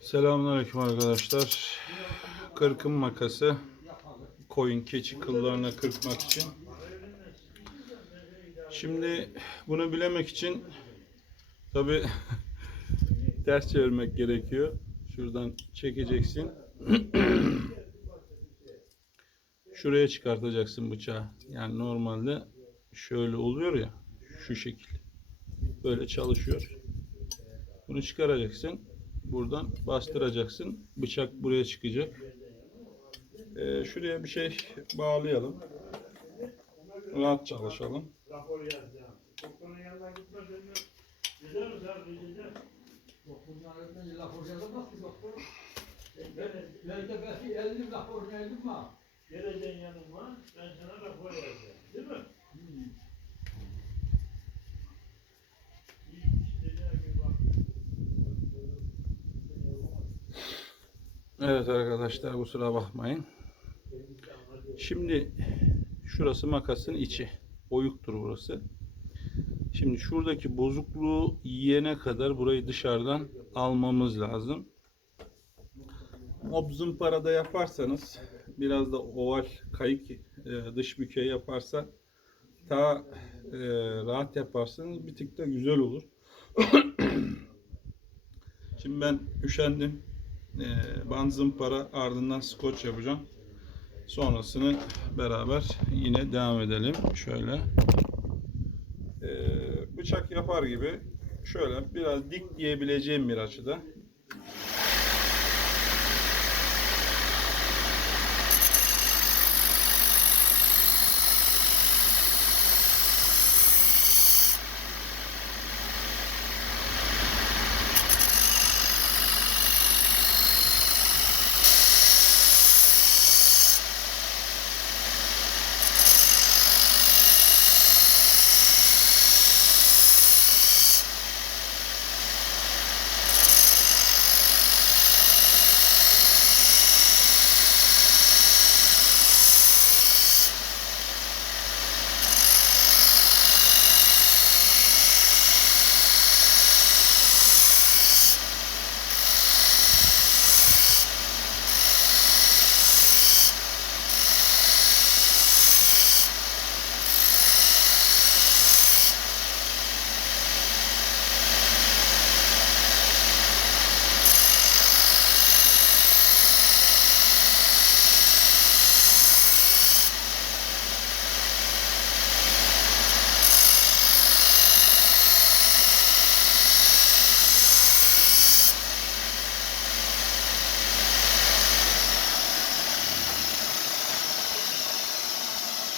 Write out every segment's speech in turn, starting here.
Selamünaleyküm arkadaşlar. Kırkım makası koyun keçi kıllarına kırpmak için. Şimdi bunu bilemek için tabi ters çevirmek gerekiyor. Şuradan çekeceksin. Şuraya çıkartacaksın bıçağı. Yani normalde şöyle oluyor ya şu şekil. Böyle çalışıyor. Bunu çıkaracaksın. Buradan bastıracaksın. Bıçak buraya çıkacak. Ee, şuraya bir şey bağlayalım. Rahat çalışalım. Ben de belki 50 rapor geldim mi? Geleceksin yanıma, ben sana rapor yazacağım. Evet arkadaşlar kusura bakmayın. Şimdi şurası makasın içi. Oyuktur burası. Şimdi şuradaki bozukluğu yiyene kadar burayı dışarıdan almamız lazım. Mob zımparada yaparsanız biraz da oval kayık e, dış bükey yaparsa daha e, rahat yaparsanız bir tık da güzel olur. Şimdi ben üşendim. E, band zımpara ardından skoç yapacağım. Sonrasını beraber yine devam edelim. Şöyle e, bıçak yapar gibi şöyle biraz dik diyebileceğim bir açıda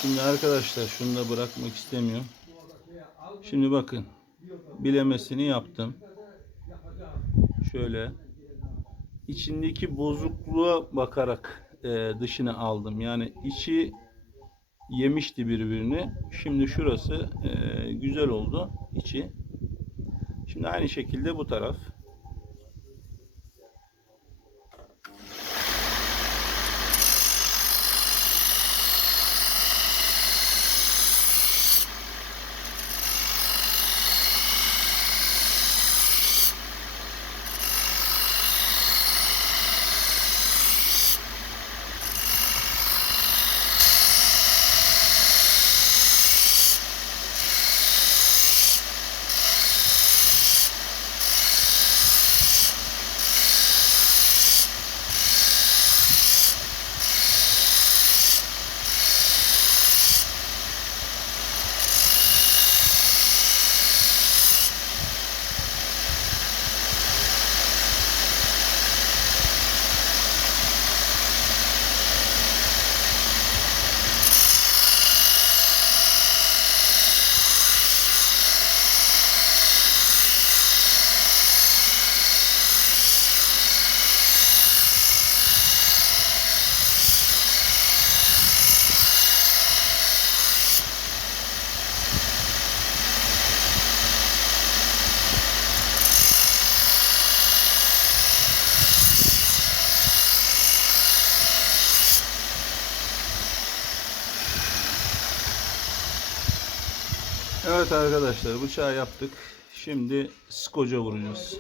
Şimdi arkadaşlar şunu da bırakmak istemiyorum. Şimdi bakın. Bilemesini yaptım. Şöyle. içindeki bozukluğa bakarak e, dışını aldım. Yani içi yemişti birbirini. Şimdi şurası e, güzel oldu. içi. Şimdi aynı şekilde bu taraf. Evet arkadaşlar bıçağı yaptık. Şimdi skoca vuracağız.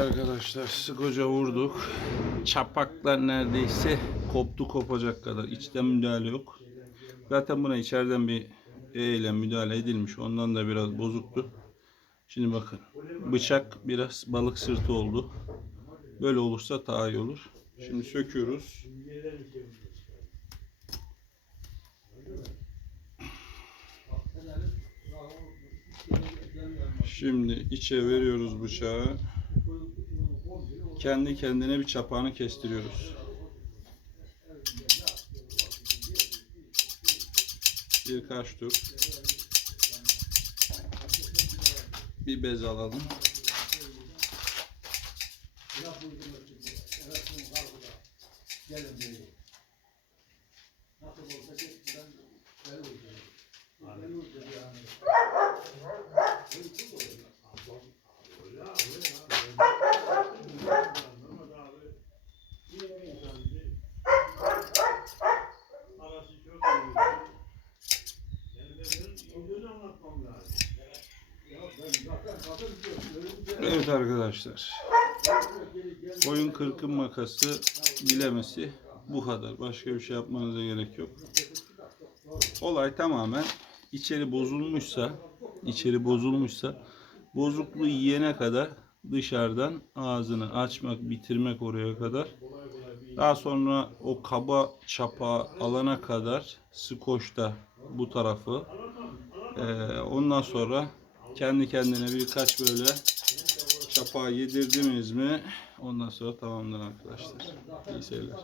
Arkadaşlar sıkoca vurduk. Çapaklar neredeyse koptu kopacak kadar. İçten müdahale yok. Zaten buna içeriden bir E ile müdahale edilmiş. Ondan da biraz bozuktu. Şimdi bakın. Bıçak biraz balık sırtı oldu. Böyle olursa daha iyi olur. Şimdi söküyoruz. Şimdi içe veriyoruz bıçağı. Kendi kendine bir çapağını kestiriyoruz. Birkaç tur. Bir bez alalım. Arası çok iyi. Yani ben bunu anlatmam lazım. Evet arkadaşlar. Koyun kırkın makası bilemesi bu kadar. Başka bir şey yapmanıza gerek yok. Olay tamamen içeri bozulmuşsa içeri bozulmuşsa bozukluğu yiyene kadar dışarıdan ağzını açmak, bitirmek oraya kadar. Daha sonra o kaba çapa alana kadar skoçta bu tarafı. Ee, ondan sonra kendi kendine birkaç böyle çapa yedirdiniz mi ondan sonra tamamdır arkadaşlar. İyi seyirler.